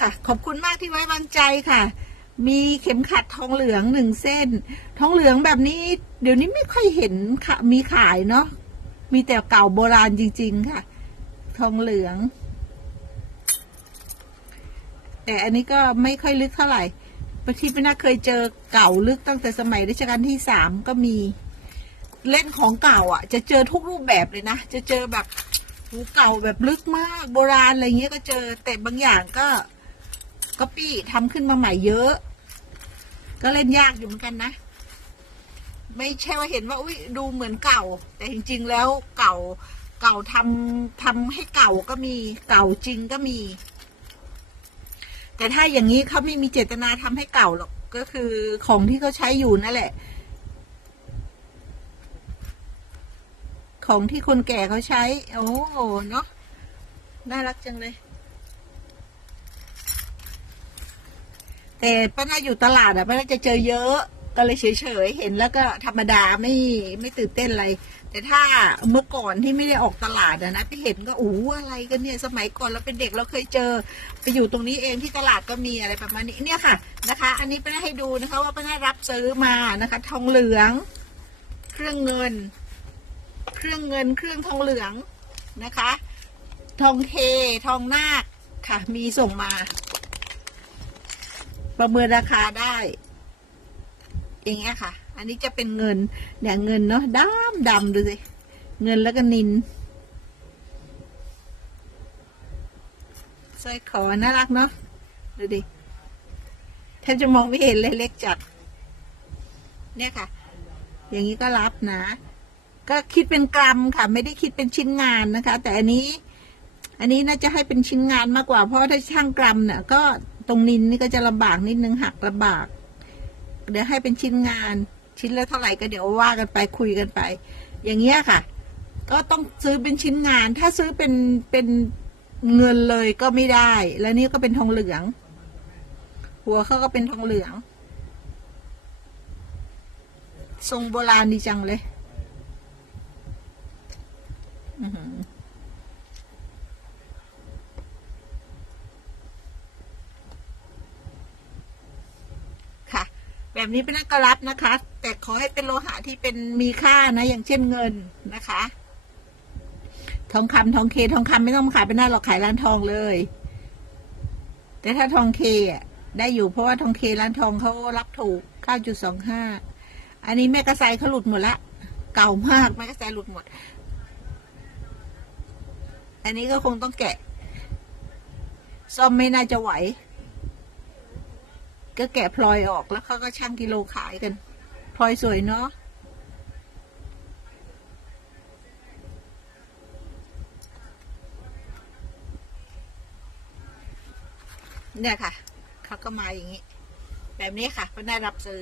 ค่ะ ขอบคุณมากที่ไว้วางใจค่ะ มีเข็มขัดทองเหลืองหนึ่งเส้น ทองเหลืองแบบนี้ เดี๋ยวนี้ไม่ค่อยเห็นค่ะมีขายเนาะมีแต่เก่าโบราณจริง ๆ ค่ะ ทองเหลือง แต่อันนี้ก็ไม่ค่อยลึกเท่าไหร่ปที่พี่น่าเคยเจอเก่าลึกตั้งแต่สมัยรัชกาลที่สามก็มี เล่นของเก่าอะ จะเจอทุกรูปแบบเลยนะ จะเจอแบบหูเก่าแบบลึกมากโบราณอะไรเงี้ยก็เจอแต่บางอย่างก็ ก็ปี้ทำขึ้นมาใหม่เยอะ ก็เล่นยากอยู่เหมือนกันนะ ไม่ใช่ว่าเห็นว่าอุ้ยดูเหมือนเก่า แต่จริง ๆ แล้วเก่าเก่าทำทำให้เก่าก็มีเก่าจริงก็มี แต่ถ้าอย่างนี้เขาไม่มีเจตนาทำให้เก่าหรอกก็คือของที่เขาใช้อยู่นั่นแหละ ของที่คนแก่เขาใช้ โอ้เนาะน่ารักจังเลย แต่ป้าน่าอยู่ตลาดอะป้าน่าจะเจอเยอะก็เลยเฉยๆเห็นแล้วก็ธรรมดาไม่ไม่ตื่นเต้นอะไร แต่ถ้าเมื่อก่อนที่ไม่ได้ออกตลาดอะนะไปเห็นก็อู้อะไรกันเนี่ยสมัยก่อนเราเป็นเด็กเราเคยเจอไปอยู่ตรงนี้เองที่ตลาดก็มีอะไรประมาณนี้เนี่ยค่ะนะคะ อันนี้ป้าน่าให้ดูนะคะ ว่าป้าน่ารับซื้อมานะคะ ทองเหลือง เครื่องเงิน เครื่องเงิน เครื่องทองเหลืองนะคะ ทองเททองนาคค่ะ มีส่งมา ประเมินราคาได้ อย่างเงี้ยค่ะ อันนี้จะเป็นเงินเนี่ยเงินเนาะดำดำดูสิ เงินแล้วก็นินสร้อยคอน่ารักเนาะดูดิแทบจะมองไม่เห็นเลยเล็กจัด เนี่ยค่ะ อย่างนี้ก็รับนะ ก็คิดเป็นกรัมค่ะ ไม่ได้คิดเป็นชิ้นงานนะคะ แต่อันนี้ อันนี้น่าจะให้เป็นชิ้นงานมากกว่า เพราะถ้าช่างกรัมเนี่ยก็ ตรงนินนี่ก็จะลำบากนิดนึงหักลำบาก เดี๋ยวให้เป็นชิ้นงาน ชิ้นละเท่าไหร่ก็เดี๋ยวว่ากันไปคุยกันไป อย่างเงี้ยค่ะ ก็ต้องซื้อเป็นชิ้นงาน ถ้าซื้อเป็นเป็นเงินเลยก็ไม่ได้ แล้วนี่ก็เป็นทองเหลือง หัวเขาก็เป็นทองเหลือง ทรงโบราณดีจังเลย อือหือค่ะ แบบนี้เป็นนักรับนะคะ แต่ขอให้เป็นโลหะที่เป็นมีค่านะ อย่างเช่นเงินนะคะ ทองคำทองเคทองคำไม่ต้องขายเป็นหน้าหรอกขายร้านทองเลย แต่ถ้าทองเคอะได้อยู่เพราะว่าทองเคร้านทองเขารับถูก9.25อันนี้แม่กระไซเขาหลุดหมดละ เก่ามากแม่กระไซหลุดหมด อันนี้ก็คงต้องแกะ ซ่อมไม่น่าจะไหว ก็แกะพลอยออกแล้วเขาก็ชั่งกิโลขายกัน พลอยสวยเนาะเนี่ยค่ะเขาก็มาอย่างนี้ แบบนี้ค่ะก็ได้รับซื้อ